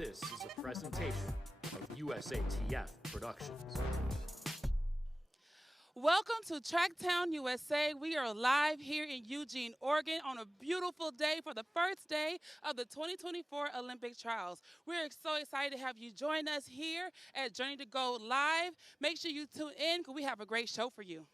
This is a presentation of USATF Productions. Welcome to Tracktown, USA. We are live here in Eugene, Oregon on a beautiful day for the first day of the 2024 Olympic Trials. We're so excited to have you join us here at Journey to Go Live. Make sure you tune in because we have a great show for you.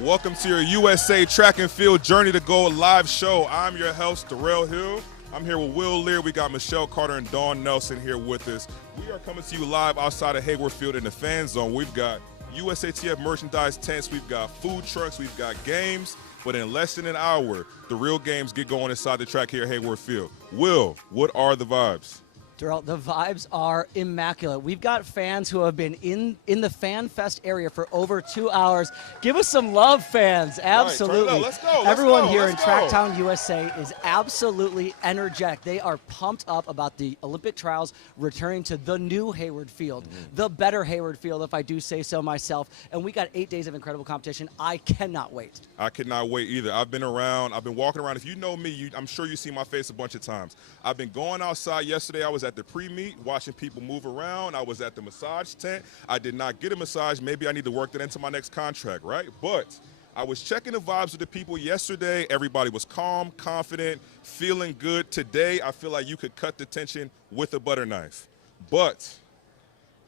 Welcome to your USA Track and Field Journey to Go live show. I'm your host, Darrell Hill. I'm here with Will Lear. We got Michelle Carter and Dawn Nelson here with us. We are coming to you live outside of Hayward Field in the fan zone. We've got USATF merchandise tents. We've got food trucks. We've got games. But in less than an hour, the real games get going inside the track here at Hayward Field. Will, what are the vibes? Darrell, the vibes are immaculate. We've got fans who have been in the Fan Fest area for over 2 hours. Give us some love, fans. Absolutely. Right, let's go. Everyone here in Tracktown, USA is absolutely energetic. They are pumped up about the Olympic trials returning to the new Hayward Field, the better Hayward Field, if I do say so myself. And we got 8 days of incredible competition. I cannot wait. I cannot wait either. I've been around. I've been walking around. If you know me, I'm sure you've seen my face a bunch of times. I've been going outside. Yesterday, I was at the pre-meet watching people move around. I was at the massage tent. I did not get a massage. Maybe I need to work that into my next contract, right? But I was checking the vibes of the people yesterday. Everybody was calm, confident, feeling good. Today, I feel like you could cut the tension with a butter knife. But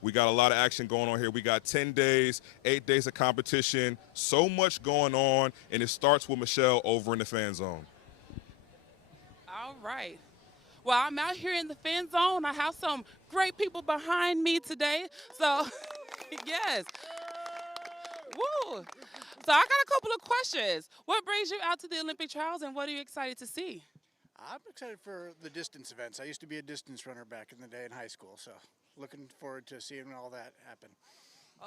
we got a lot of action going on here. We got 10 days, 8 days of competition, so much going on, and it starts with Michelle over in the fan zone. All right. Well, I'm out here in the fan zone. I have some great people behind me today. So, yes. Woo. So I got a couple of questions. What brings you out to the Olympic trials and what are you excited to see? I'm excited for the distance events. I used to be a distance runner back in the day in high school, so looking forward to seeing all that happen.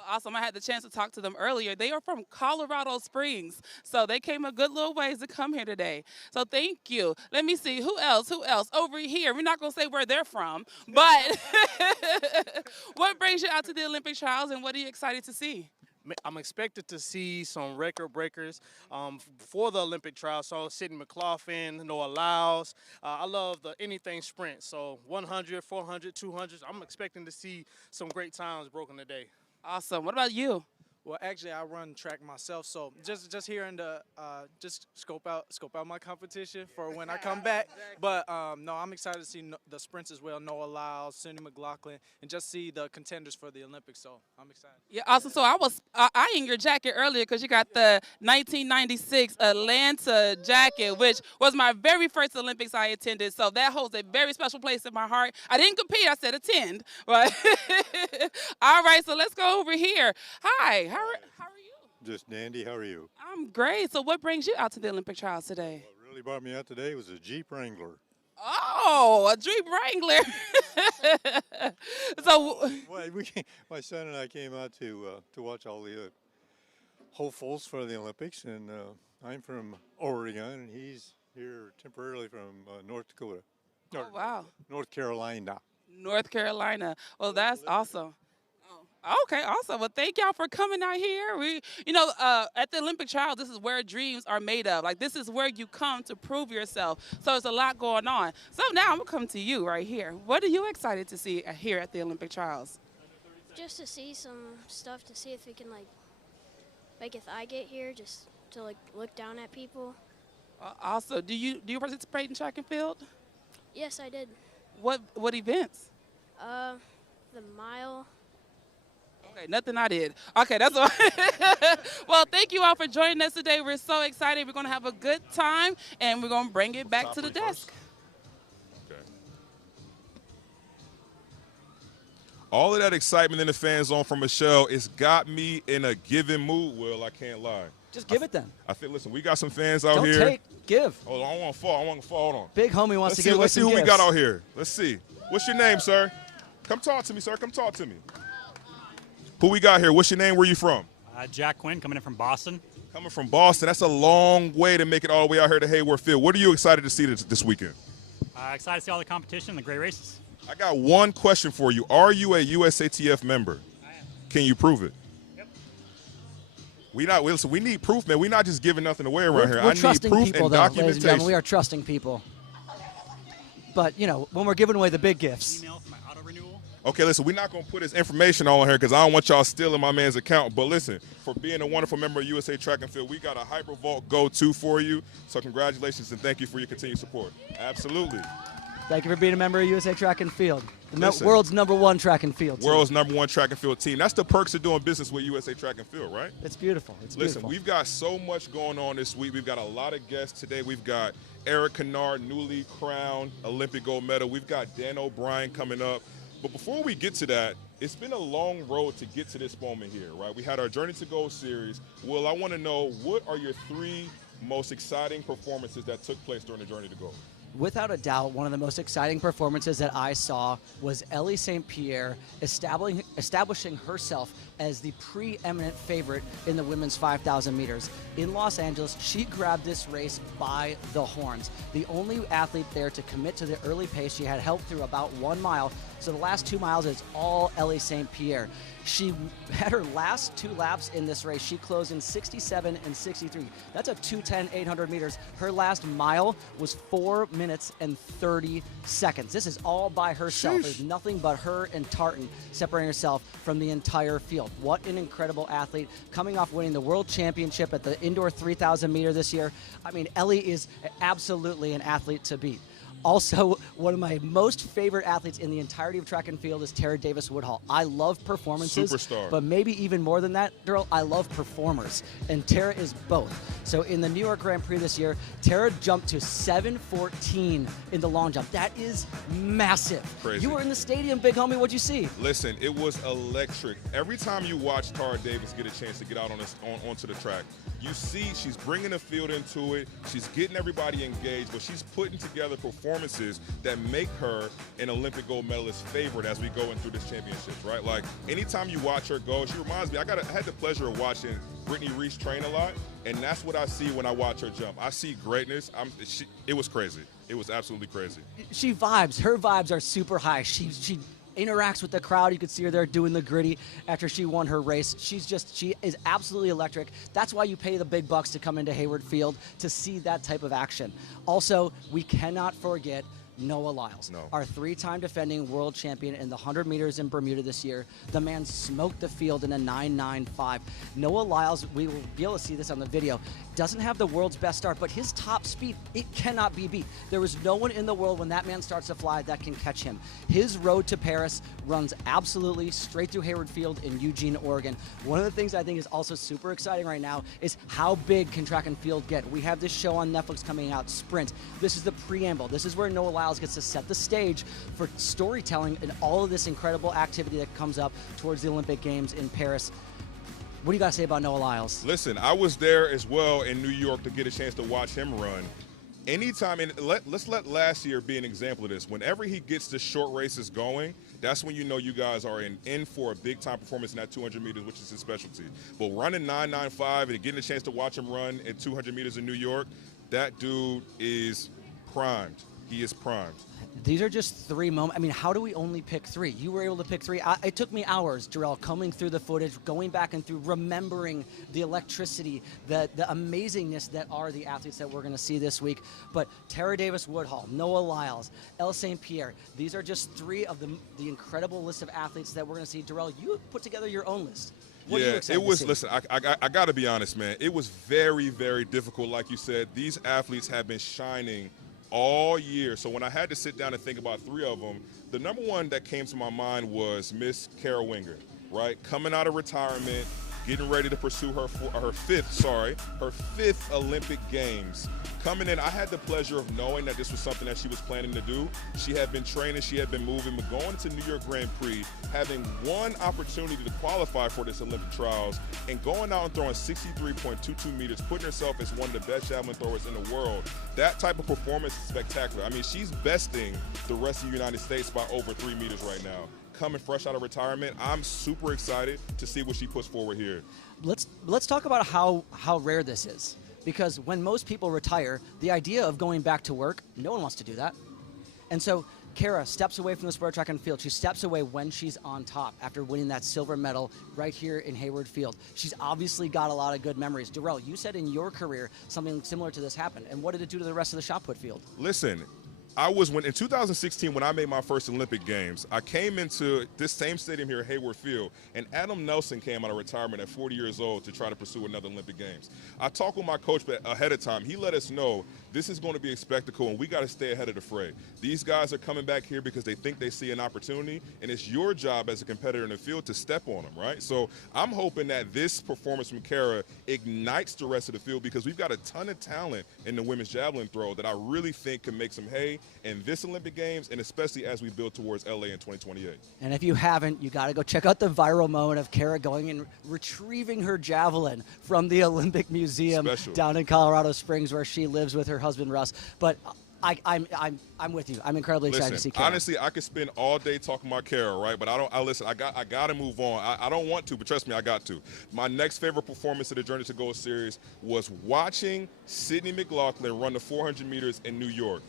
Awesome. I had the chance to talk to them earlier. They are from Colorado Springs, so they came a good little ways to come here today. So thank you. Let me see. Who else? Over here. We're not going to say where they're from, but what brings you out to the Olympic trials and what are you excited to see? I'm expected to see some record breakers for the Olympic trials. So Sidney McLaughlin, Noah Lyles. I love the anything sprint. So 100, 400, 200. I'm expecting to see some great times broken today. Awesome. What about you? Well, actually, I run track myself, so just here in the just scope out my competition for when I come back. But no, I'm excited to see the sprints as well. Noah Lyles, Sidney McLaughlin, and just see the contenders for the Olympics. So I'm excited. Yeah, awesome. So I was eyeing your jacket earlier because you got the 1996 Atlanta jacket, which was my very first Olympics I attended. So that holds a very special place in my heart. I didn't compete. I said attend. But all right, so let's go over here. Hi. How are you? Just dandy. How are you? I'm great. So what brings you out to the Olympic trials today? What really brought me out today was a Jeep Wrangler. Oh, a Jeep Wrangler. So Well, my son and I came out to watch all the hopefuls for the Olympics, and I'm from Oregon, and he's here temporarily from North Dakota. Oh, wow. North Carolina. North Carolina. Well, that's awesome. Okay, awesome. Well, thank y'all for coming out here. At the Olympic trials, this is where dreams are made of. Like, this is where you come to prove yourself. So there's a lot going on. So now I'm going to come to you right here. What are you excited to see here at the Olympic trials? Just to see some stuff, to see if we can, if I get here, just to, look down at people. Also, do you participate in track and field? Yes, I did. What events? The mile. Okay, nothing I did. Okay, that's all. Well, thank you all for joining us today. We're so excited. We're going to have a good time, and we're going to bring it back to the desk. Okay. All of that excitement in the fan zone from Michelle, it's got me in a giving mood, Will. I can't lie. Just give it then. Listen, we got some fans out Don't here. take, give. Hold on, I want to fall. Hold on. Big homie wants to give away Let's see some who we gifts. got out here. Let's see. What's your name, sir? Come talk to me, sir. Come talk to me. Who we got here? What's your name? Where you from? Jack Quinn coming in from Boston. Coming from Boston, that's a long way to make it all the way out here to Hayward Field. What are you excited to see this weekend? Excited to see all the competition and the great races. I got one question for you. Are you a USATF member? I am. Can you prove it? Yep. Listen, we need proof, man. We're not just giving nothing away around here. We're I need trusting proof people, and though, ladies and documentation. gentlemen. We are trusting people. But, you know, when we're giving away the big gifts. Email for my auto renewal. Okay, listen, we're not going to put his information on here because I don't want y'all stealing my man's account. But listen, for being a wonderful member of USA Track and Field, we got a Hypervolt Go 2 for you. So congratulations and thank you for your continued support. Absolutely. Thank you for being a member of USA Track and Field, the Listen, world's #1 track and field team. World's #1 track and field team. That's the perks of doing business with USA Track and Field, right? It's beautiful. It's Listen, beautiful. we've got so much going on this week. We've got a lot of guests today. We've got Eric Kynard, newly crowned Olympic gold medal. We've got Dan O'Brien coming up. But before we get to that, it's been a long road to get to this moment here, right? We had our Journey to Gold series. Will, I want to know, what are your 3 most exciting performances that took place during the Journey to Gold? Without a doubt, one of the most exciting performances that I saw was Ellie St. Pierre establishing herself as the preeminent favorite in the women's 5,000 meters. In Los Angeles, she grabbed this race by the horns. The only athlete there to commit to the early pace. She had help through about 1 mile. So the last 2 miles is all Ellie St. Pierre. She had her last 2 laps in this race. She closed in 67 and 63. That's a 2:10, 800 meters. Her last mile was 4 minutes and 30 seconds. This is all by herself. Sheesh. There's nothing but her and Tartan separating herself from the entire field. What an incredible athlete, coming off winning the world championship at the indoor 3,000 meter this year. I mean, Ellie is absolutely an athlete to beat. Also, one of my most favorite athletes in the entirety of track and field is Tara Davis Woodhull. I love performances, Superstar. but maybe even more than that, Daryl, I love performers, and Tara is both. So in the New York Grand Prix this year, Tara jumped to 7:14 in the long jump. That is massive. Crazy. You were in the stadium, big homie. What'd you see? Listen, it was electric. Every time you watch Tara Davis get a chance to get out onto the track, you see she's bringing the field into it. She's getting everybody engaged, but she's putting together performances that make her an Olympic gold medalist favorite as we go in through this championship, right? Like, anytime you watch her go, she reminds me, I had the pleasure of watching Brittany Reese train a lot, and that's what I see when I watch her jump. I see greatness. It was crazy. It was absolutely crazy. She vibes. Her vibes are super high. She interacts with the crowd. You could see her there doing the gritty after she won her race. She is absolutely electric. That's why you pay the big bucks to come into Hayward Field to see that type of action. Also, we cannot forget Noah Lyles, our 3-time defending world champion in the 100 meters in Bermuda this year. The man smoked the field in a 9.95. Noah Lyles, we will be able to see this on the video, doesn't have the world's best start, but his top speed, it cannot be beat. There is no one in the world when that man starts to fly that can catch him. His road to Paris runs absolutely straight through Hayward Field in Eugene, Oregon. One of the things I think is also super exciting right now is how big can track and field get. We have this show on Netflix coming out, Sprint. This is the preamble. This is where Noah Lyles gets to set the stage for storytelling and all of this incredible activity that comes up towards the Olympic Games in Paris. What do you got to say about Noah Lyles? Listen, I was there as well in New York to get a chance to watch him run. Anytime, and let's let last year be an example of this. Whenever he gets the short races going, that's when you know you guys are in for a big-time performance in that 200 meters, which is his specialty. But running 9.95 and getting a chance to watch him run at 200 meters in New York, that dude is primed. He is primed. These are just 3 moments. I mean, how do we only pick 3? You were able to pick 3. It took me hours, Jarrell, combing through the footage, going back and through, remembering the electricity, the amazingness that are the athletes that we're going to see this week. But Tara Davis Woodhull, Noah Lyles, Elle St. Pierre, these are just 3 of the incredible list of athletes that we're going to see. Jarrell, you put together your own list. What are you excited to see? Listen, I got to be honest, man. It was very, very difficult. Like you said, these athletes have been shining all year. So when I had to sit down and think about 3 of them, the number one that came to my mind was Miss Kara Winger, right? Coming out of retirement, getting ready to pursue her fifth Olympic Games. Coming in, I had the pleasure of knowing that this was something that she was planning to do. She had been training, she had been moving, but going to New York Grand Prix, having one opportunity to qualify for this Olympic trials, and going out and throwing 63.22 meters, putting herself as one of the best javelin throwers in the world. That type of performance is spectacular. I mean, she's besting the rest of the United States by over 3 meters right now. coming fresh out of retirement. I'm super excited to see what she puts forward here. Let's talk about how rare this is. Because when most people retire, the idea of going back to work, no one wants to do that. And so Kara steps away from the sport, track, and field. She steps away when she's on top after winning that silver medal right here in Hayward Field. She's obviously got a lot of good memories. Darrell, you said in your career something similar to this happened. And what did it do to the rest of the shot put field? Listen, in 2016, when I made my first Olympic Games, I came into this same stadium here at Hayward Field, and Adam Nelson came out of retirement at 40 years old to try to pursue another Olympic Games. I talked with my coach ahead of time. He let us know this is going to be a spectacle, and we got to stay ahead of the fray. These guys are coming back here because they think they see an opportunity, and it's your job as a competitor in the field to step on them, right? So I'm hoping that this performance from Kara ignites the rest of the field, because we've got a ton of talent in the women's javelin throw that I really think can make some hay in this Olympic Games, and especially as we build towards LA in 2028. And if you haven't, you got to go check out the viral moment of Kara going and retrieving her javelin from the Olympic Museum down in Colorado Springs, where she lives with her husband Russ. But I'm with you. I'm incredibly excited to see Kara. Honestly, I could spend all day talking about Kara, right? But listen. I got to move on. I don't want to, but trust me, I got to. My next favorite performance of the Journey to Gold series was watching Sydney McLaughlin run the 400 meters in New York.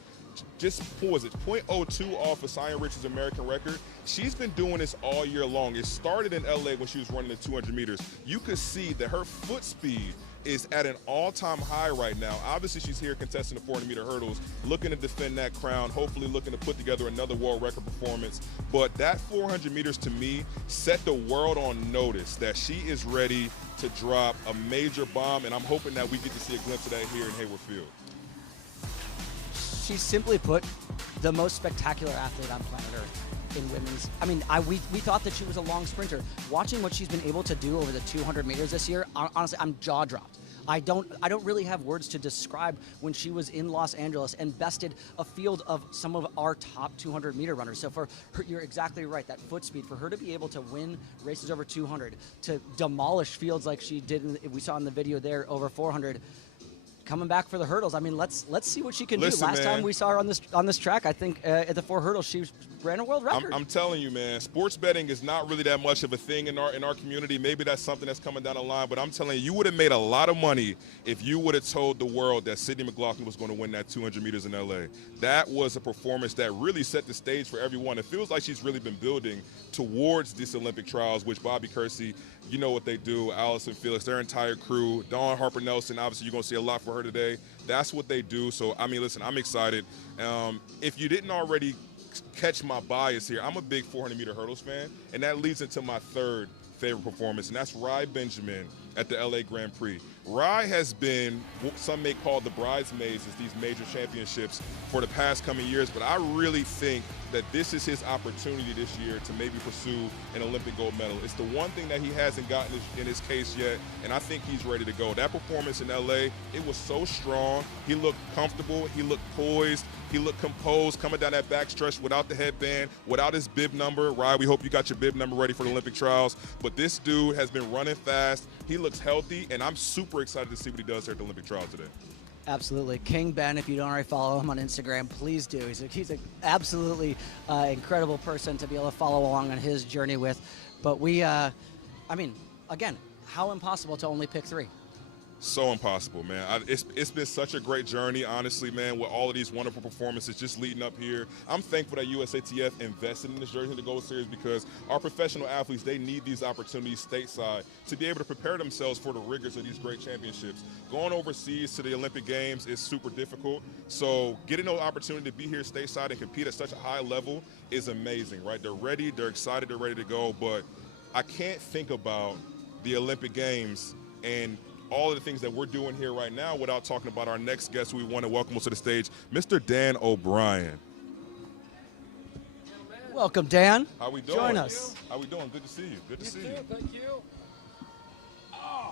Just, what was it, 0.02 off of Cyan Rich's American record. She's been doing this all year long. It started in LA when she was running the 200 meters. You could see that her foot speed is at an all-time high right now. Obviously, she's here contesting the 400-meter hurdles, looking to defend that crown, hopefully looking to put together another world record performance. But that 400 meters, to me, set the world on notice that she is ready to drop a major bomb, and I'm hoping that we get to see a glimpse of that here in Hayward Field. She's simply put the most spectacular athlete on planet Earth in women's. I mean, we thought that she was a long sprinter. Watching what she's been able to do over the 200 meters this year, honestly, I'm jaw dropped. I don't really have words to describe when she was in Los Angeles and bested a field of some of our top 200 meter runners. So for her, you're exactly right, that foot speed, for her to be able to win races over 200, to demolish fields like she did, we saw in the video there, over 400, coming back for the hurdles. I mean, let's see what she can do. Last time we saw her on this track, I think at the 4 hurdles, she ran a world record. I'm telling you, man, sports betting is not really that much of a thing in our community. Maybe that's something that's coming down the line, but I'm telling you, you would have made a lot of money if you would have told the world that Sydney McLaughlin was going to win that 200 meters in LA. That was a performance that really set the stage for everyone. It feels like she's really been building towards these Olympic trials, which Bobby Kersey, you know what they do, Allison Felix, their entire crew, Dawn Harper-Nelson, obviously you're going to see a lot for her today. That's what they do. So, I mean, listen, I'm excited. If you didn't already catch my bias here, I'm a big 400-meter hurdles fan, and that leads into my third favorite performance, and that's Rye Benjamin at the LA Grand Prix. Rye has been what some may call the bridesmaids as these major championships for the past coming years, but I really think that this is his opportunity this year to maybe pursue an Olympic gold medal. It's the one thing that he hasn't gotten in his case yet, and I think he's ready to go. That performance in LA, it was so strong. He looked comfortable. He looked poised. He looked composed coming down that backstretch without the headband, without his bib number. Rye, we hope you got your bib number ready for the Olympic trials. But this dude has been running fast. He looks healthy, and I'm super excited to see what he does here at the Olympic trials today. Absolutely. King Ben, if you don't already follow him on Instagram, please do. He's an absolutely incredible person to be able to follow along on his journey with. But I mean, again, how impossible to only pick 3? So impossible, man. It's been such a great journey, honestly, man, with all of these wonderful performances just leading up here. I'm thankful that USATF invested in this Journey to the Gold Series, because our professional athletes, they need these opportunities stateside to be able to prepare themselves for the rigors of these great championships. Going overseas to the Olympic Games is super difficult, so getting those opportunity to be here stateside and compete at such a high level is amazing, right? They're ready, they're excited, they're ready to go, but I can't think about the Olympic Games and all of the things that we're doing here right now without talking about our next guest who we want to welcome to the stage, Mr. Dan O'Brien. Welcome, Dan. How we doing? Join us. How we doing? Good to see you. Good to see you. Thank you. Oh,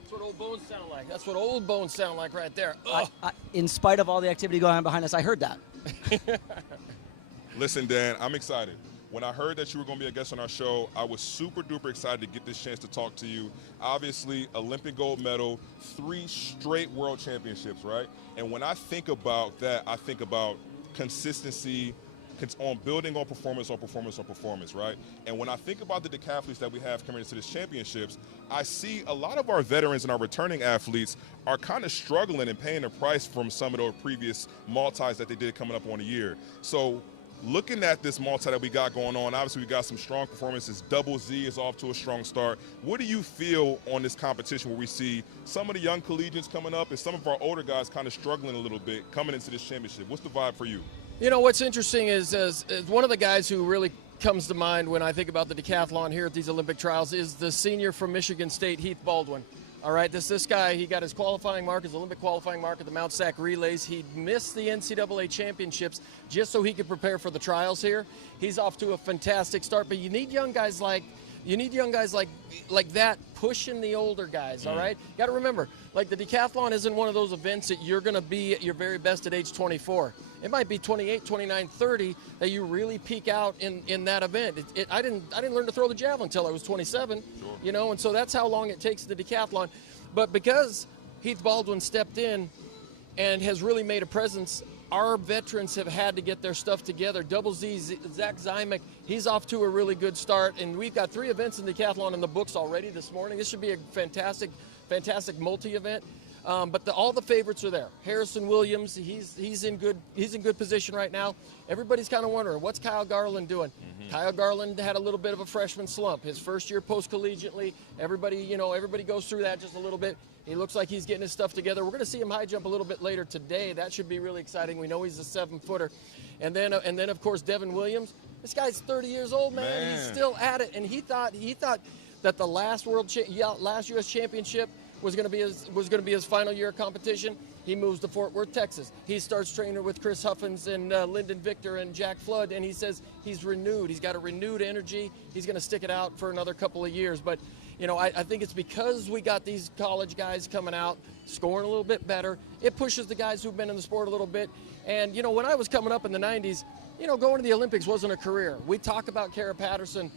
that's what old bones sound like. That's what old bones sound like right there. In spite of all the activity going on behind us, I heard that. Listen, Dan, I'm excited. When I heard that you were going to be a guest on our show, I was super duper excited to get this chance to talk to you. Obviously, Olympic gold medal, 3 straight world championships, right? And when I think about that, I think about consistency, on building on performance, right? And when I think about the decathletes that we have coming into this championships, I see a lot of our veterans and our returning athletes are kind of struggling and paying the price from some of those previous multis that they did coming up on a year. So looking at this multi that we got going on, obviously we got some strong performances. Double Z is off to a strong start. What do you feel on this competition where we see some of the young collegians coming up and some of our older guys kind of struggling a little bit coming into this championship? What's the vibe for you? You know, what's interesting is one of the guys who really comes to mind when I think about the decathlon here at these Olympic trials is the senior from Michigan State, Heath Baldwin. All right, this guy, he got his qualifying mark, his Olympic qualifying mark at the Mount Sac Relays. He missed the NCAA championships just so he could prepare for the trials here. He's off to a fantastic start, but you need young guys like that pushing the older guys, all right? You got to remember, like the decathlon isn't one of those events that you're going to be at your very best at age 24. It might be 28, 29, 30 that you really peak out in that event. I didn't learn to throw the javelin until I was 27, you know, and so that's how long it takes the decathlon. But because Heath Baldwin stepped in and has really made a presence, our veterans have had to get their stuff together. Double Z, Zach Zymek, he's off to a really good start, and we've got 3 events in decathlon in the books already this morning. This should be a fantastic multi-event. But all the favorites are there. Harrison Williams, he's in good position right now. Everybody's kind of wondering, what's Kyle Garland doing? Kyle Garland had a little bit of a freshman slump. His first year post-collegiately, everybody goes through that just a little bit. He looks like he's getting his stuff together. We're going to see him high jump a little bit later today. That should be really exciting. We know he's a 7-footer. And then of course Devin Williams. This guy's 30 years old, man. He's still at it. And he thought that the last U.S. championship was going to be his final year of competition. He moves to Fort Worth, Texas. He starts training with Chris Huffins and Lyndon Victor and Jack Flood, and he says he's renewed. He's got a renewed energy. He's going to stick it out for another couple of years. But, you know, I think it's because we got these college guys coming out, scoring a little bit better. It pushes the guys who've been in the sport a little bit. And, you know, when I was coming up in the 90s, you know, going to the Olympics wasn't a career. We talk about Kara Patterson.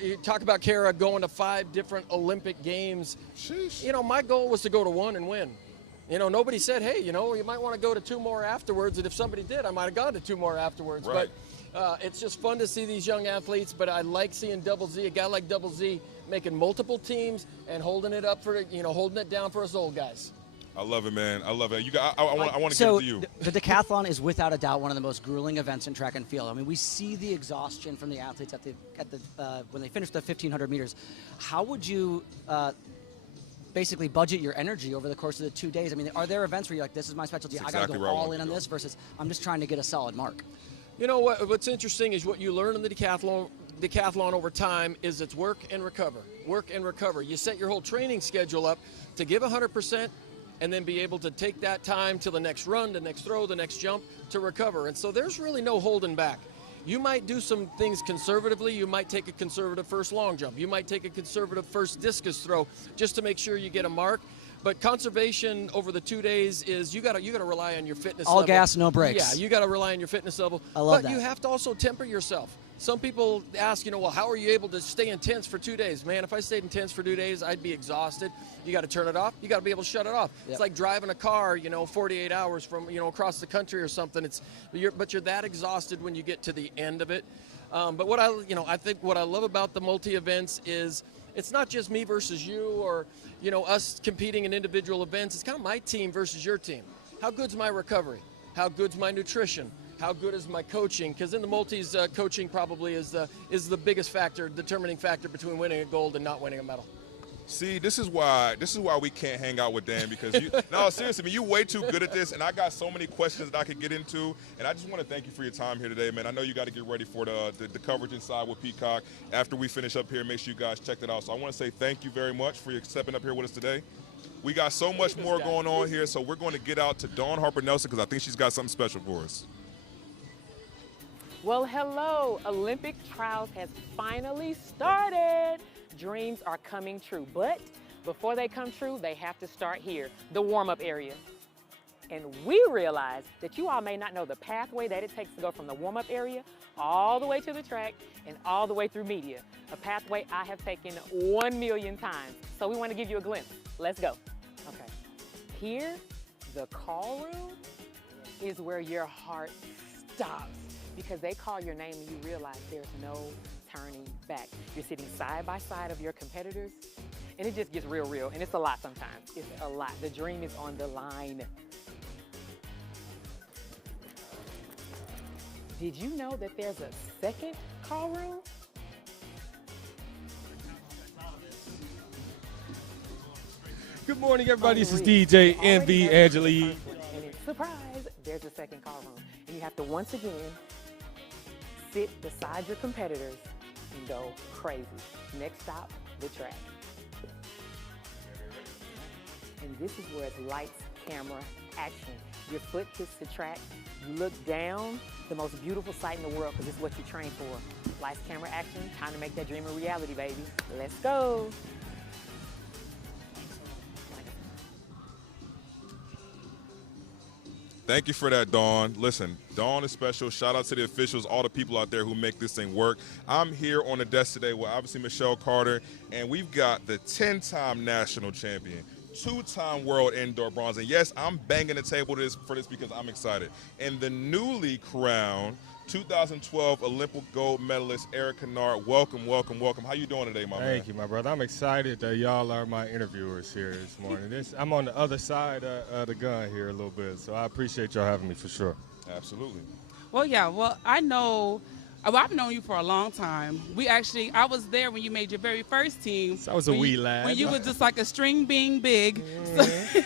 You talk about Kara going to 5 different Olympic games. Sheesh. You know, my goal was to go to 1 and win. You know, nobody said, hey, you know, you might want to go to 2 more afterwards. And if somebody did, I might have gone to 2 more afterwards. Right. But it's just fun to see these young athletes. But I like seeing Double Z, a guy like Double Z, making multiple teams and holding it up holding it down for us old guys. I love it, man. I love it. I want to so give it to you. The decathlon is without a doubt one of the most grueling events in track and field. I mean, we see the exhaustion from the athletes when they finish the 1,500 meters. How would you basically budget your energy over the course of the 2 days? I mean, are there events where you're like, this is my specialty, I got to go all in on this, versus I'm just trying to get a solid mark? You know what's interesting is what you learn in the decathlon over time is it's work and recover. Work and recover. You set your whole training schedule up to give 100%. And then be able to take that time to the next run, the next throw, the next jump to recover. And so there's really no holding back. You might do some things conservatively. You might take a conservative first long jump. You might take a conservative first discus throw just to make sure you get a mark. But conservation over the 2 days is you got to rely on your fitness level. All gas, no brakes. Yeah, you got to rely on your fitness level. I love that. But you have to also temper yourself. Some people ask, you know, well, how are you able to stay intense for 2 days? Man, if I stayed intense for 2 days, I'd be exhausted. You got to turn it off. You got to be able to shut it off. Yep. It's like driving a car, you know, 48 hours from, you know, across the country or something. But you're that exhausted when you get to the end of it. But I think what I love about the multi-events is it's not just me versus you or, you know, us competing in individual events. It's kind of my team versus your team. How good's my recovery? How good's my nutrition? How good is my coaching? Because in the multis, coaching probably is the biggest determining factor between winning a gold and not winning a medal. See, this is why we can't hang out with Dan, because no, seriously, I mean, you're way too good at this, and I got so many questions that I could get into, and I just want to thank you for your time here today, man. I know you got to get ready for the coverage inside with Peacock. After we finish up here, make sure you guys check that out. So I want to say thank you very much for stepping up here with us today. We got so much more going on here, so we're going to get out to Dawn Harper-Nelson because I think she's got something special for us. Well, hello. Olympic trials has finally started. Dreams are coming true, but before they come true, they have to start here, the warm-up area. And we realize that you all may not know the pathway that it takes to go from the warm-up area all the way to the track and all the way through media, a pathway I have taken 1 million times. So we want to give you a glimpse. Let's go. Okay. Here, the call room is where your heart stops. because they call your name and you realize there's no turning back. You're sitting side by side of your competitors, and it just gets real, and it's a lot sometimes. It's a lot. The dream is on the line. Did you know that there's a second call room? Good morning, everybody. This is DJ MV Angeli. And it's surprise, there's a second call room. And you have to once again sit beside your competitors and go crazy. Next stop, the track. And this is where it's lights, camera, action. Your foot hits the track, you look down, the most beautiful sight in the world, because it's what you train for. Lights, camera, action, time to make that dream a reality, baby. Let's go. Thank you for that, Dawn. Listen, Dawn is special. Shout out to the officials, all the people out there who make this thing work. I'm here on the desk today with obviously Michelle Carter, and we've got the 10-time national champion, 2-time world indoor bronze. And yes, I'm banging the table for this because I'm excited. And the newly crowned 2012 Olympic gold medalist, Eric Kynard. Welcome, welcome, welcome. How you doing today, my man? Thank you, my brother. I'm excited that y'all are my interviewers here this morning. I'm on the other side of the gun here a little bit, so I appreciate y'all having me for sure. Absolutely. Well, yeah. Well, I've known you for a long time. I was there when you made your very first team. So I was a wee lad. When you were just like a string being big.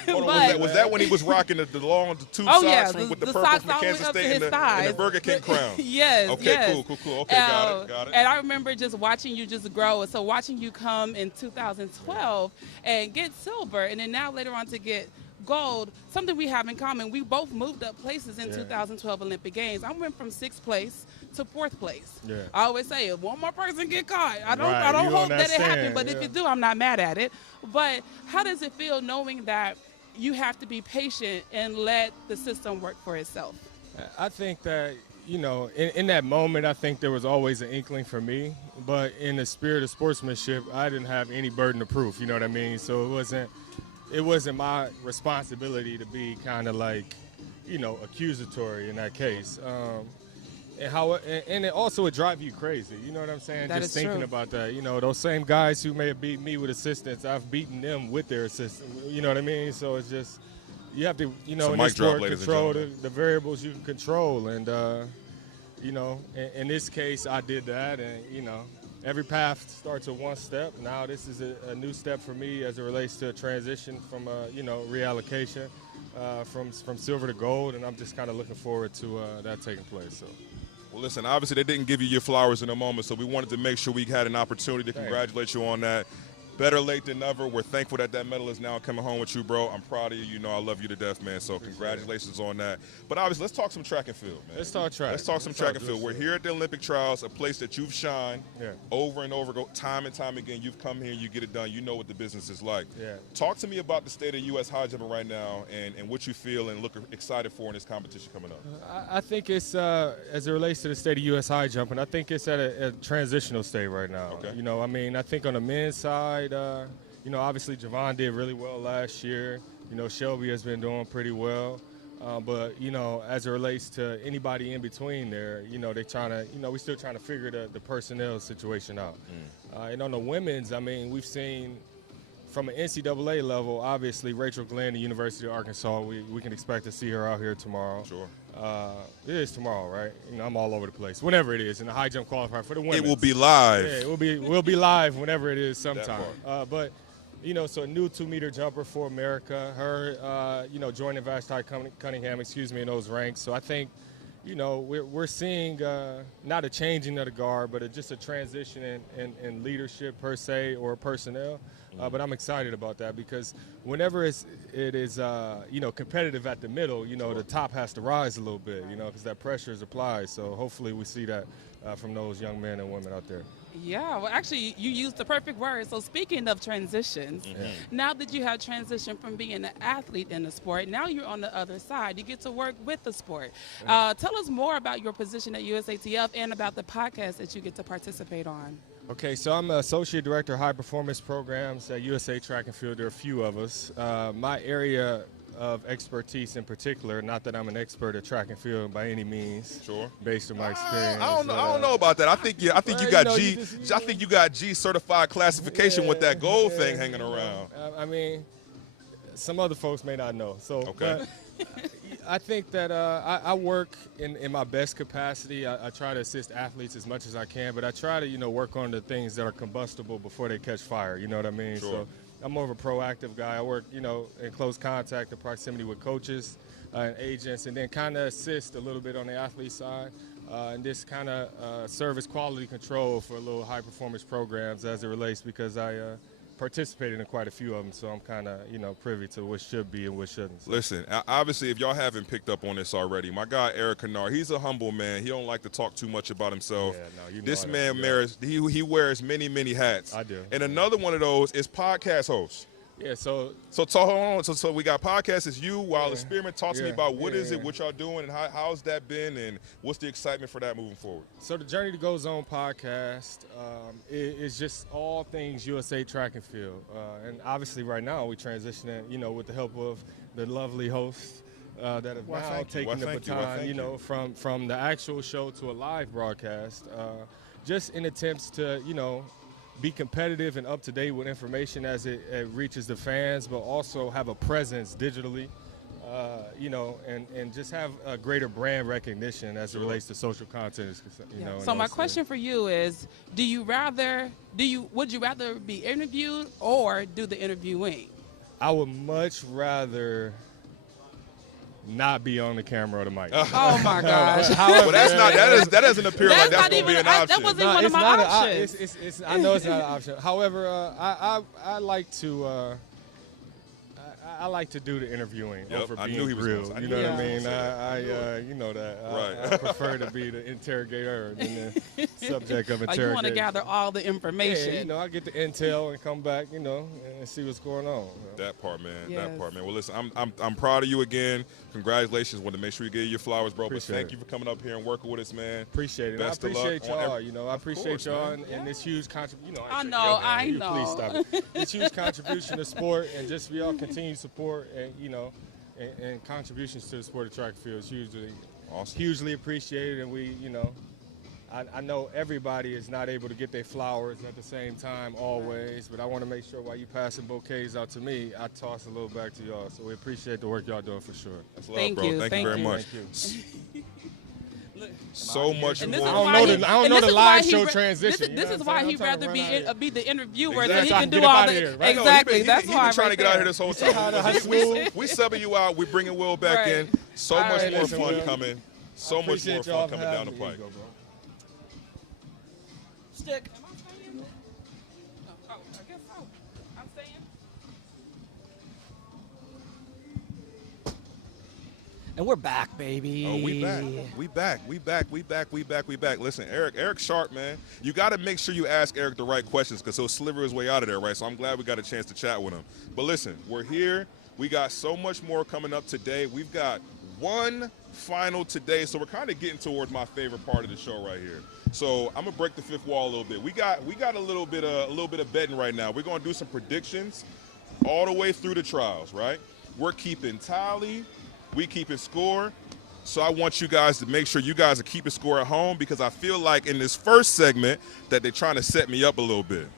Hold on, was that when he was rocking the long tube socks with the purple from Kansas State and the Burger King crown? Yes. Okay, yes. cool. Okay, got it. And I remember just watching you just grow. So watching you come in 2012 and get silver, and then now later on to get gold, something we have in common. We both moved up places in 2012 Olympic Games. I went from 6th place to 4th place. Yeah. I always say, if one more person get caught, I don't hope that it happens, but if you do, I'm not mad at it. But how does it feel knowing that you have to be patient and let the system work for itself? I think that, in that moment, I think there was always an inkling for me, but in the spirit of sportsmanship, I didn't have any burden of proof, you know what I mean? So it wasn't my responsibility to be kind of like, accusatory in that case. And it also would drive you crazy. You know what I'm saying? That Just is thinking true. about that. Those same guys who may have beat me with assistance, I've beaten them with their assistance. You know what I mean? So it's just, you have to, in this sport, control the variables you can control. And, in this case, I did that. And, every path starts with one step. Now this is a new step for me as it relates to a transition from, reallocation from silver to gold. And I'm just kind of looking forward to that taking place. So. Well, listen, obviously they didn't give you your flowers in a moment, so we wanted to make sure we had an opportunity to congratulate you on that. Better late than never. We're thankful that medal is now coming home with you, bro. I'm proud of you. I love you to death, man. So congratulations on that. But obviously, let's talk some track and field, man. Let's talk track. Let's talk some track and field. We're here at the Olympic trials, a place that you've shined over and over, time and time again. You've come here, you get it done. You know what the business is like. Yeah. Talk to me about the state of U.S. high jumping right now and what you feel and look excited for in this competition coming up. I think it's, as it relates to the state of U.S. high jumping, I think it's at a transitional state right now. Okay. I think on the men's side, obviously Javon did really well last year. Shelby has been doing pretty well. But, as it relates to anybody in between there, they're trying to, we're still trying to figure the personnel situation out. And on the women's, we've seen from an NCAA level, obviously Rachel Glenn, the University of Arkansas, we can expect to see her out here tomorrow. Sure. It is tomorrow, right? I'm all over the place. Whenever it is in the high jump qualifier for the women. It will be live. Yeah, we'll be live whenever it is sometime. But so a new 2-meter jumper for America. Her, joining Vashti Cunningham, in those ranks. So I think, we're seeing not a changing of the guard, but just a transition in leadership per se or personnel. But I'm excited about that because whenever it is competitive at the middle, the top has to rise a little bit, because that pressure is applied. So hopefully we see that from those young men and women out there. Yeah, well, actually, you used the perfect word. So speaking of transitions, now that you have transitioned from being an athlete in the sport, now you're on the other side. You get to work with the sport. Tell us more about your position at USATF and about the podcast that you get to participate on. Okay, so I'm the Associate Director of High Performance Programs at USA Track and Field. There are a few of us. My area of expertise in particular. Not that I'm an expert at track and field by any means. Sure. Based on my experience. I don't know about that. I think you got G certified classification with that gold thing hanging around. I mean, some other folks may not know. So, okay. But I think that I work in my best capacity. I try to assist athletes as much as I can, but I try to work on the things that are combustible before they catch fire. You know what I mean? Sure. So I'm more of a proactive guy. I work in close contact and proximity with coaches and agents, and then kind of assist a little bit on the athlete side, and just kind of serve as quality control for little high performance programs as it relates, because I participated in quite a few of them, so I'm kind of privy to what should be and what shouldn't. Listen, obviously, if y'all haven't picked up on this already, my guy Eric Kynard, he's a humble man. He don't like to talk too much about himself. Yeah, no, this man he wears many hats. I do. And another one of those is podcast host. Yeah, so hold on. So we got podcast. It's you, Wild Experiment. Talk to me about what is it, what y'all doing, and how's that been, and what's the excitement for that moving forward? So the Journey to Goes On podcast is just all things USA track and field. And obviously right now we're transitioning, with the help of the lovely hosts that have now taken the baton, from the actual show to a live broadcast, just in attempts to, be competitive and up to date with information as it reaches the fans, but also have a presence digitally, and just have a greater brand recognition as it relates to social content. So my question for you is: would you rather be interviewed or do the interviewing? I would much rather not be on the camera or the mic. Oh my gosh! Well, that doesn't appear like that's going to be an option. That wasn't one of my options. I know it's not an option. However, I like to. I like to do the interviewing over being real. You know what I mean? You know that. Right. I prefer to be the interrogator than the subject of interrogation. You want to gather all the information. Yeah, I get the intel and come back, and see what's going on. That part, man. Yes. That part, man. Well, listen, I'm proud of you again. Congratulations. Want to make sure you get your flowers, bro. But thank you for coming up here and working with us, man. Appreciate it. Best I appreciate of luck y'all. I appreciate y'all and this huge contribution. I know. Please stop it. This huge contribution to sport, and just for y'all continued support and and contributions to the sport of track and field is hugely appreciated. And we, I know everybody is not able to get their flowers at the same time always, but I want to make sure while you passing bouquets out to me, I toss a little back to y'all. So we appreciate the work y'all doing for sure. That's love, bro. Thank you very much. So much more. I don't know the live show transition. This is why he'd rather be the interviewer, exactly. So he can do all the exactly. That's why he's been trying to get out here this whole time. we subbing you out. We bringing Will back in. So much more fun coming. So much more fun coming down the pike. Stick. Am I staying? Oh, I guess so. I'm staying. And we're back, baby. Oh, we back. Listen, Eric Sharp, man. You got to make sure you ask Eric the right questions because he'll sliver his way out of there, right? So I'm glad we got a chance to chat with him. But listen, we're here. We got so much more coming up today. We've got one final today, so we're kind of getting towards my favorite part of the show right here. So I'm gonna break the fifth wall a little bit. We got a little bit of betting right now. We're gonna do some predictions all the way through the trials, right? We're keeping tally. We keeping score. So I want you guys to make sure you guys are keeping score at home because I feel like in this first segment that they're trying to set me up a little bit.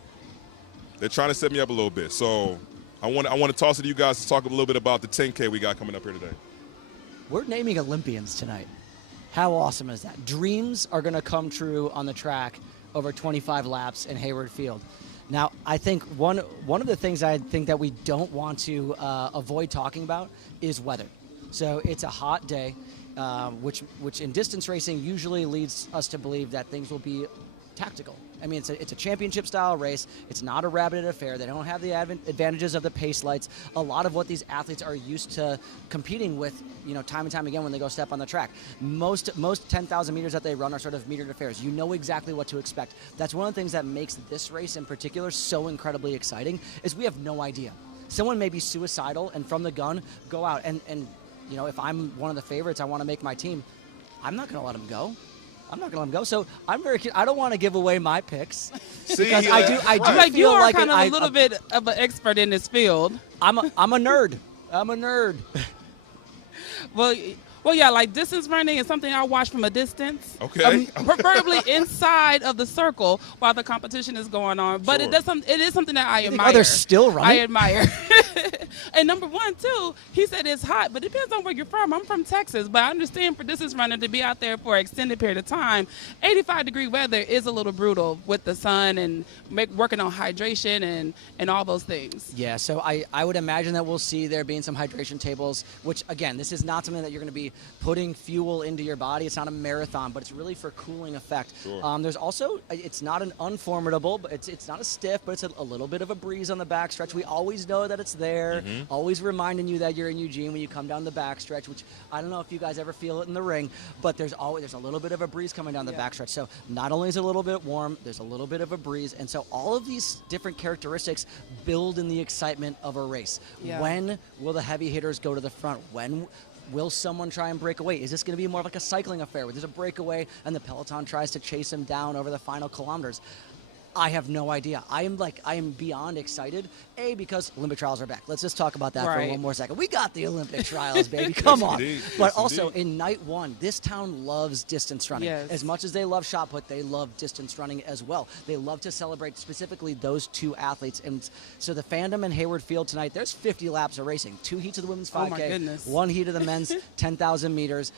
So I want to toss it to you guys to talk a little bit about the 10K we got coming up here today. We're naming Olympians tonight. How awesome is that? Dreams are going to come true on the track over 25 laps in Hayward Field. Now, I think one of the things I think that we don't want to avoid talking about is weather. So it's a hot day, which in distance racing usually leads us to believe that things will be tactical. I mean, it's a championship-style race. It's not a rabbited affair. They don't have the advantages of the pace lights. A lot of what these athletes are used to competing with, time and time again when they go step on the track. Most 10,000 meters that they run are sort of metered affairs. You know exactly what to expect. That's one of the things that makes this race in particular so incredibly exciting is we have no idea. Someone may be suicidal and from the gun go out and if I'm one of the favorites, I want to make my team. I'm not going to let them go. So I'm very. I don't want to give away my picks because I do. Like you are kind of a little bit of an expert in this field. I'm a nerd. I'm a nerd. Well, yeah, like distance running is something I watch from a distance. Okay. Preferably inside of the circle while the competition is going on. But Sure. it is something that I admire. Oh, they're still running? I admire. And number one, too, he said it's hot, but it depends on where you're from. I'm from Texas, but I understand for distance running to be out there for an extended period of time, 85-degree weather is a little brutal with the sun and working on hydration and all those things. Yeah, so I would imagine that we'll see there being some hydration tables, which, again, this is not something that you're going to be putting fuel into your body. It's not a marathon, but it's really for cooling effect. Sure. There's also, it's not an unformidable, but it's not a stiff, but it's a little bit of a breeze on the backstretch. We always know that it's there, always reminding you that you're in Eugene when you come down the backstretch, which I don't know if you guys ever feel it in the ring, but there's a little bit of a breeze coming down the backstretch. So not only is it a little bit warm, there's a little bit of a breeze, and so all of these different characteristics build in the excitement of a race. Yeah. When will the heavy hitters go to the front? When will someone try and break away? Is this going to be more like a cycling affair where there's a breakaway and the peloton tries to chase him down over the final kilometers? I have no idea. I am beyond excited. Because Olympic trials are back. Let's just talk about that for one more second. We got the Olympic trials, baby. Come on. Indeed. But Yes, also indeed. in night one, this town loves distance running. Yes. As much as they love shot put, they love distance running as well. They love to celebrate specifically those two athletes. And so the fandom in Hayward Field tonight, there's 50 laps of racing. 2 heats of the women's 5K. Oh, my goodness. 1 heat of the men's 10,000 meters.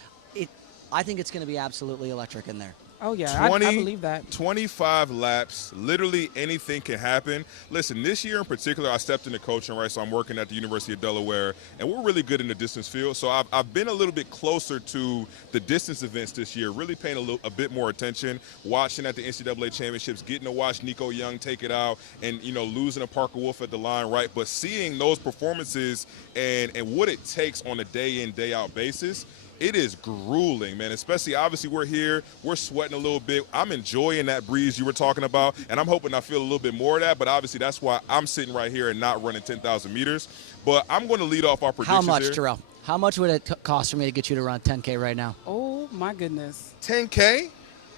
I think it's going to be absolutely electric in there. Oh, yeah, I believe that. 25 laps, literally anything can happen. Listen, this year in particular, I stepped into coaching, right? So I'm working at the University of Delaware, and we're really good in the distance field. So I've been a little bit closer to the distance events this year, really paying a bit more attention, watching at the NCAA championships, getting to watch Nico Young take it out and, losing to Parker Wolf at the line, right? But seeing those performances and what it takes on a day-in, day-out basis, it is grueling, man, especially obviously we're here, we're sweating a little bit. I'm enjoying that breeze you were talking about, and I'm hoping I feel a little bit more of that, but obviously that's why I'm sitting right here and not running 10,000 meters. But I'm going to lead off our predictions. How much, here. Terrell? How much would it cost for me to get you to run 10K right now? Oh, my goodness. 10K?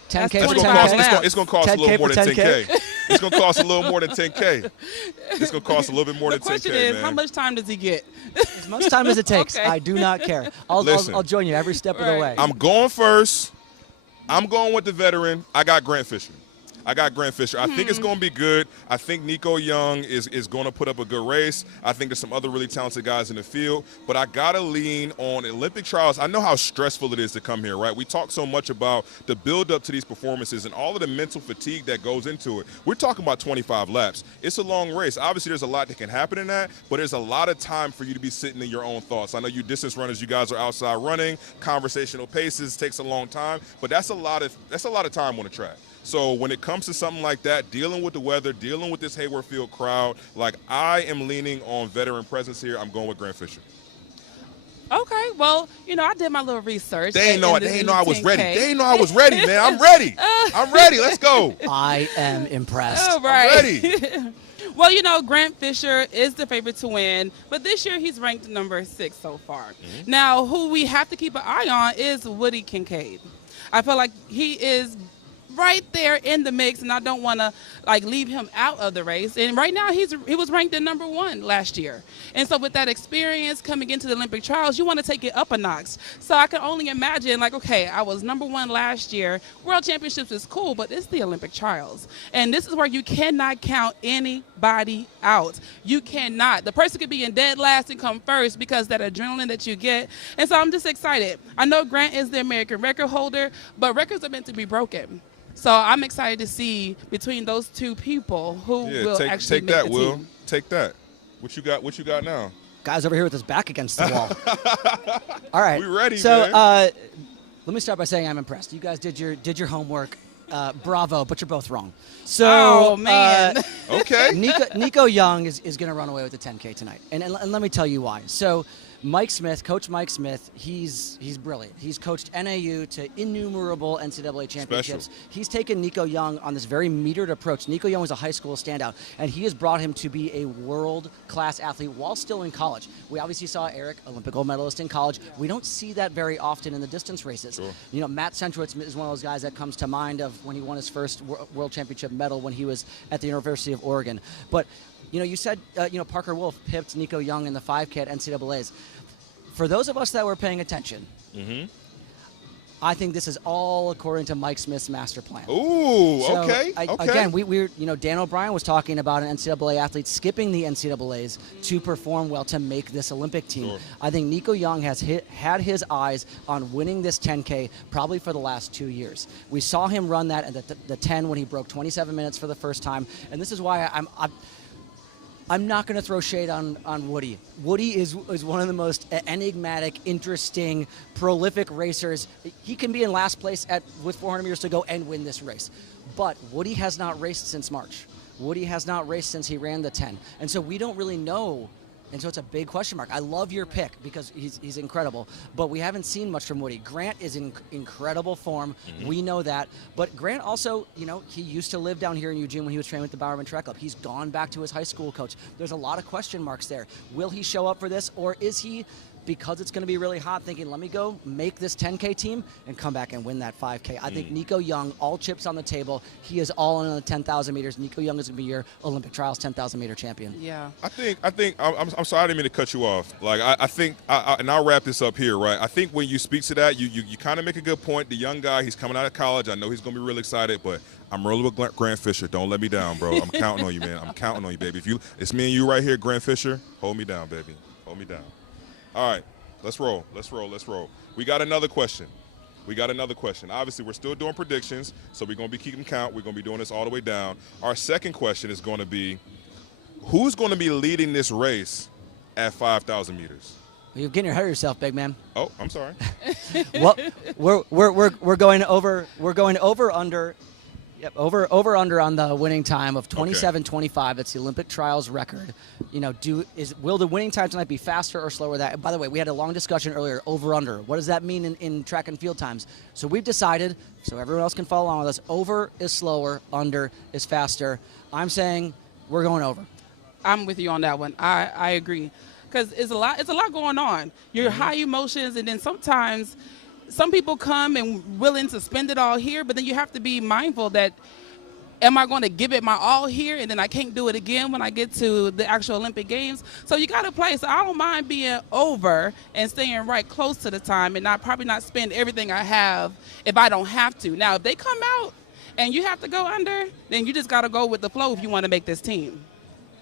10K for 10K. It's going to cost a little more than 10K. It's going to cost a little more than 10K. It's going to cost a little bit more than 10K, The question is, man. how much time does he get? As much time as it takes. Okay. I do not care. I'll join you every step of the way. I'm going first. I'm going with the veteran. I got Grant Fisher. I think it's going to be good. I think Nico Young is going to put up a good race. I think there's some other really talented guys in the field. But I got to lean on Olympic trials. I know how stressful it is to come here, right? We talk so much about the build-up to these performances and all of the mental fatigue that goes into it. We're talking about 25 laps. It's a long race. Obviously, there's a lot that can happen in that, but there's a lot of time for you to be sitting in your own thoughts. I know you distance runners, you guys are outside running. Conversational paces takes a long time, but that's a lot of time on the track. So when it comes to something like that, dealing with the weather, dealing with this Hayward Field crowd, I am leaning on veteran presence here. I'm going with Grant Fisher. Okay, well, I did my little research. They ain't know I was ready. They ain't know I was ready, man. I'm ready. I'm ready. Let's go. I am impressed. Oh, right. I'm ready. Well, Grant Fisher is the favorite to win, but this year he's ranked number 6 so far. Now, who we have to keep an eye on is Woody Kincaid. I feel like he is right there in the mix, and I don't want to leave him out of the race. And right now he was ranked at number 1 last year. And so with that experience coming into the Olympic trials, you want to take it up a notch. So I can only imagine okay, I was number 1 last year. World Championships is cool, but it's the Olympic trials. And this is where you cannot count anybody out. You cannot. The person could be in dead last and come first because that adrenaline that you get. And so I'm just excited. I know Grant is the American record holder, but records are meant to be broken. So I'm excited to see between those two people who will actually take make that, the Will. team. Take that. What you got now? Guy's over here with his back against the wall. All right. We ready, so, man. Let me start by saying I'm impressed. You guys did your homework. Bravo, but you're both wrong. So, oh, man. Okay. Nico Young is going to run away with the 10K tonight. And let me tell you why. So, Coach Mike Smith, he's brilliant. He's coached NAU to innumerable NCAA championships. Special. He's taken Nico Young on this very metered approach. Nico Young was a high school standout, and he has brought him to be a world-class athlete while still in college. We obviously saw Eric, Olympic gold medalist in college. We don't see that very often in the distance races. Sure. Matt Centrowitz is one of those guys that comes to mind of when he won his first world championship medal when he was at the University of Oregon. But you said, Parker Wolf pipped Nico Young in the 5K at NCAAs. For those of us that were paying attention, I think this is all according to Mike Smith's master plan. Ooh, So, okay. Again, we're Dan O'Brien was talking about an NCAA athlete skipping the NCAAs to perform well to make this Olympic team. Sure. I think Nico Young has had his eyes on winning this 10K probably for the last 2 years. We saw him run that at the 10 when he broke 27 minutes for the first time, and this is why I'm not going to throw shade on Woody. Woody is one of the most enigmatic, interesting, prolific racers. He can be in last place with 400 meters to go and win this race. But Woody has not raced since March. Woody has not raced since he ran the 10. And so we don't really know. And so it's a big question mark. I love your pick because he's incredible, but we haven't seen much from Woody. Grant is in incredible form. We know that. But Grant also, he used to live down here in Eugene when he was training with the Bowerman Track Club. He's gone back to his high school coach. There's a lot of question marks there. Will he show up for this, or is he, because it's going to be really hot, thinking, let me go make this 10K team and come back and win that 5K? I think Nico Young, all chips on the table. He is all in on the 10,000 meters. Nico Young is going to be your Olympic trials 10,000 meter champion. Yeah. I think I'm sorry I didn't mean to cut you off. Like I think and I'll wrap this up here, right? I think when you speak to that, you kind of make a good point. The young guy, he's coming out of college. I know he's going to be really excited, but I'm rolling with Grant Fisher. Don't let me down, bro. I'm counting on you, man. I'm counting on you, baby. It's me and you right here, Grant Fisher. Hold me down, baby. Hold me down. All right. Let's roll. We got another question. Obviously, we're still doing predictions, so we're going to be keeping count. We're going to be doing this all the way down. Our second question is going to be, who's going to be leading this race at 5,000 meters? You're getting ahead of yourself, big man. Oh, I'm sorry. Well, we're going over under. Yep, over under on the winning time of 27:25. It's the Olympic trials record. Will the winning time tonight be faster or slower? By the way, we had a long discussion earlier. Over under. What does that mean in track and field times? So we've decided, so everyone else can follow along with us. Over is slower. Under is faster. I'm saying we're going over. I'm with you on that one. I agree, because it's a lot going on. You're high emotions, and then sometimes some people come and willing to spend it all here, but then you have to be mindful that, am I going to give it my all here and then I can't do it again when I get to the actual Olympic Games? So you got to play. So I don't mind being over and staying right close to the time and probably not spend everything I have if I don't have to. Now, if they come out and you have to go under, then you just got to go with the flow if you want to make this team.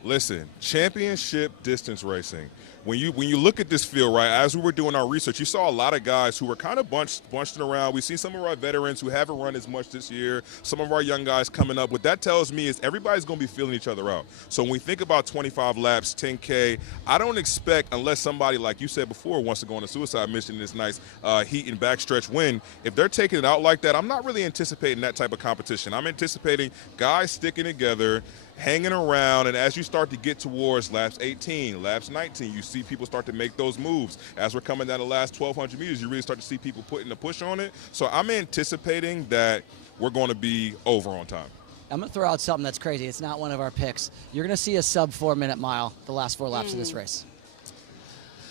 Listen, championship distance racing. When you look at this field, right, as we were doing our research, you saw a lot of guys who were kind of bunched around. We've seen some of our veterans who haven't run as much this year, some of our young guys coming up. What that tells me is everybody's going to be feeling each other out. So when we think about 25 laps, 10K, I don't expect, unless somebody, like you said before, wants to go on a suicide mission in this nice heat and backstretch win, if they're taking it out like that, I'm not really anticipating that type of competition. I'm anticipating guys sticking together, hanging around, and as you start to get towards laps 18, laps 19, you see people start to make those moves. As we're coming down the last 1,200 meters, you really start to see people putting the push on it. So I'm anticipating that we're going to be over on time. I'm going to throw out something that's crazy. It's not one of our picks. You're going to see a sub 4-minute mile the last 4 laps of this race.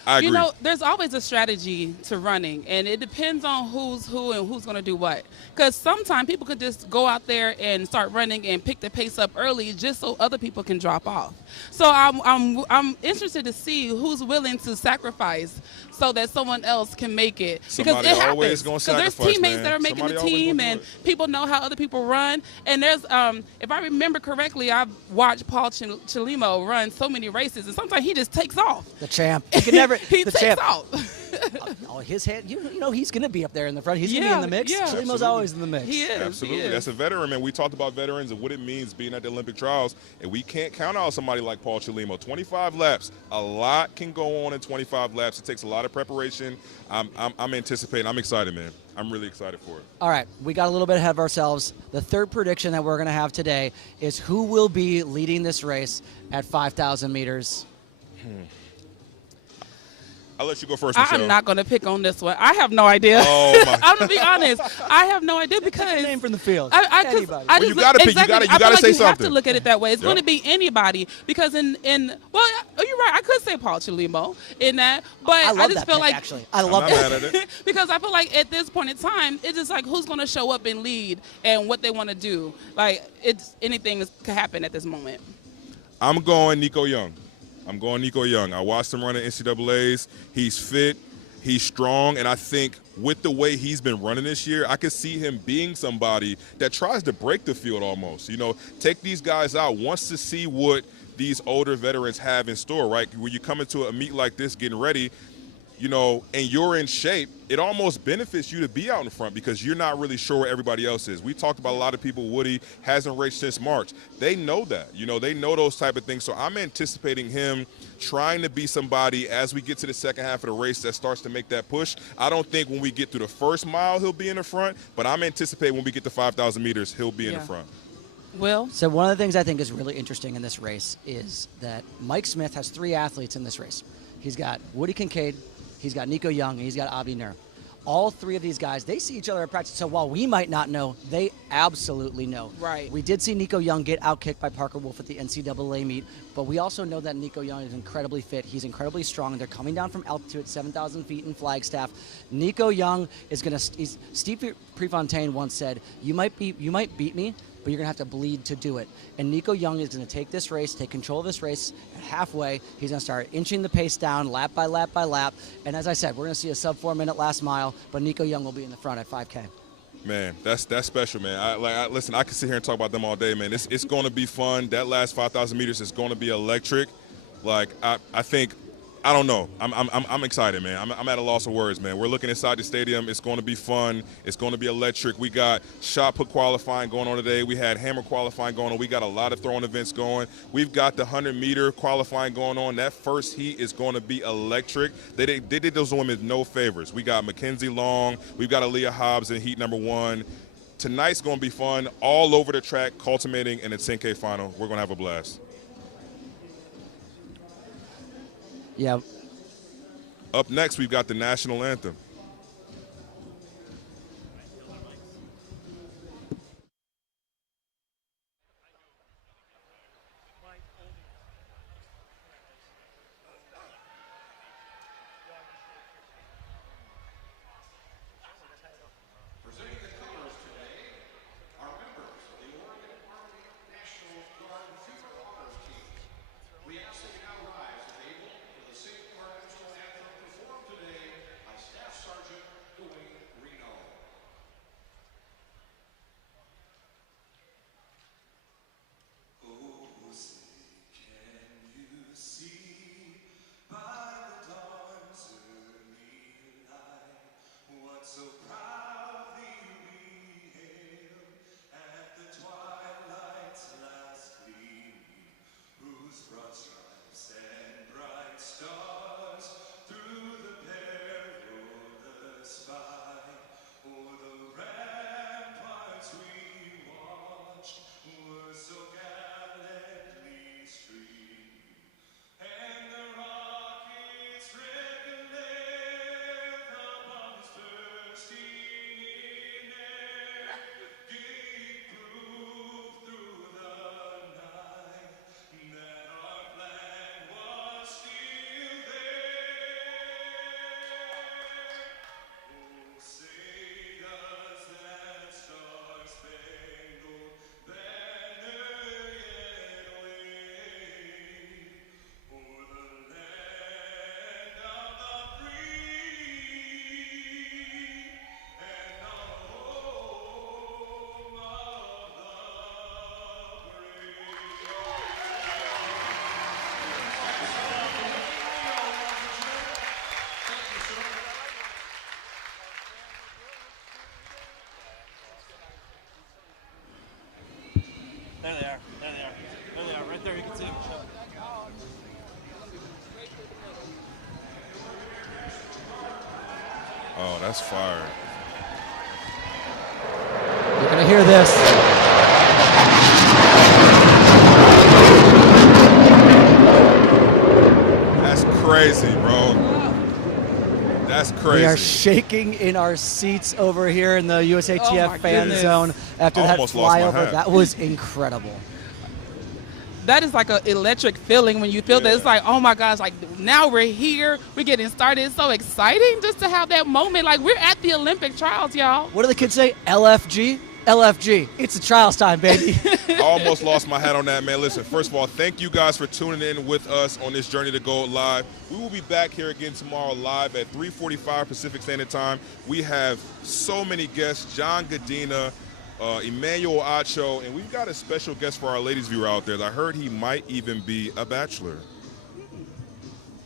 I agree. There's always a strategy to running, and it depends on who's who and who's going to do what. Because sometimes people could just go out there and start running and pick the pace up early just so other people can drop off. So I'm interested to see who's willing to sacrifice so that someone else can make it. Somebody because it always happens. gonna Because sacrifice, there's teammates man. that are making Somebody the team, and people know how other people run. And there's, if I remember correctly, I've watched Paul Chalimo run so many races, and sometimes he just takes off. The champ. He can never. He the takes champ. off. His head. He's going to be up there in the front. He's going to be in the mix. Yeah. Chalimo's always in the mix. He is. Absolutely. He is. That's a veteran, man. We talked about veterans and what it means being at the Olympic trials, and we can't count out somebody like Paul Chalimo. 25 laps. A lot can go on in 25 laps. It takes a lot of preparation. I'm anticipating. I'm excited, man. I'm really excited for it. All right, we got a little bit ahead of ourselves. The third prediction that we're going to have today is who will be leading this race at 5,000 meters. I'll let you go first, Michelle. I'm not going to pick on this one. I have no idea. Oh, my. I'm going to be honest. I have no idea because Pick a name from the field. Anybody. Well, you got to pick. You got to say like you something. have to look at it that way. It's Yep. going to be anybody because well, you're right. I could say Paul Chalimo in that, but I love just that feel pick, like actually. I love I'm not mad at it. because I feel like at this point in time, it's just like who's going to show up and lead and what they want to do. Like anything could happen at this moment. I'm going Nico Young. I watched him run at NCAAs. He's fit. He's strong. And I think with the way he's been running this year, I could see him being somebody that tries to break the field almost. You know, take these guys out, wants to see what these older veterans have in store, right? When you come into a meet like this getting ready, you know, and you're in shape, it almost benefits you to be out in front because you're not really sure where everybody else is. We talked about a lot of people, Woody hasn't raced since March. They know that, you know, they know those type of things. So I'm anticipating him trying to be somebody as we get to the second half of the race that starts to make that push. I don't think when we get through the first mile, he'll be in the front, but I'm anticipating when we get to 5,000 meters, he'll be in the front. Will? So one of the things I think is really interesting in this race is that Mike Smith has 3 athletes in this race. He's got Woody Kincaid, he's got Nico Young, and he's got Abdi Nur. All 3 of these guys, they see each other at practice. So while we might not know, they absolutely know. Right. We did see Nico Young get outkicked by Parker Wolf at the NCAA meet, but we also know that Nico Young is incredibly fit. He's incredibly strong. They're coming down from altitude, 7,000 feet in Flagstaff. Nico Young is going to. Steve Prefontaine once said, "You might beat me, but you're going to have to bleed to do it." And Nico Young is going to take this race, take control of this race at halfway. He's going to start inching the pace down lap by lap by lap. And as I said, we're going to see a sub-4-minute last mile, but Nico Young will be in the front at 5K. Man, that's special, man. Listen, I can sit here and talk about them all day, man. It's going to be fun. That last 5,000 meters is going to be electric. Like, I think, I don't know. I'm excited, man. I'm at a loss of words, man. We're looking inside the stadium. It's going to be fun. It's going to be electric. We got shot put qualifying going on today. We had hammer qualifying going on. We got a lot of throwing events going. We've got the 100-meter qualifying going on. That first heat is going to be electric. They did those women no favors. We got Mackenzie Long. We've got Aaliyah Hobbs in heat number 1. Tonight's going to be fun all over the track, culminating in the 10K final. We're going to have a blast. Yeah. Up next, we've got the national anthem. There they are. There they are. There they are. Right there. You can see them. Oh, that's fire. You're going to hear this. That's crazy, bro. That's crazy. We are shaking in our seats over here in the USATF fan zone after that flyover. That was incredible. That is like an electric feeling when you feel that. It's like, oh my gosh, like now we're here, we're getting started. It's so exciting just to have that moment. Like we're at the Olympic trials, y'all. What do the kids say? LFG? LFG, it's a trials time, baby. I almost lost my hat on that, man. Listen, first of all, thank you guys for tuning in with us on this journey to Gold Live. We will be back here again tomorrow live at 3:45 Pacific Standard Time. We have so many guests, John Godina, Emmanuel Acho, and we've got a special guest for our ladies viewer out there. I heard he might even be a bachelor.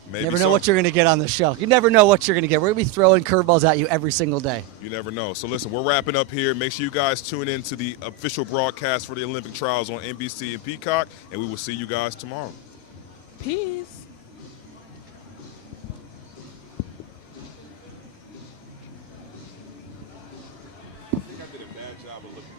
Maybe You never know what you're going to get on the show. You never know what you're going to get. We're going to be throwing curveballs at you every single day. You never know. So listen, we're wrapping up here. Make sure you guys tune in to the official broadcast for the Olympic trials on NBC and Peacock, and we will see you guys tomorrow. Peace. I think I did a bad job of looking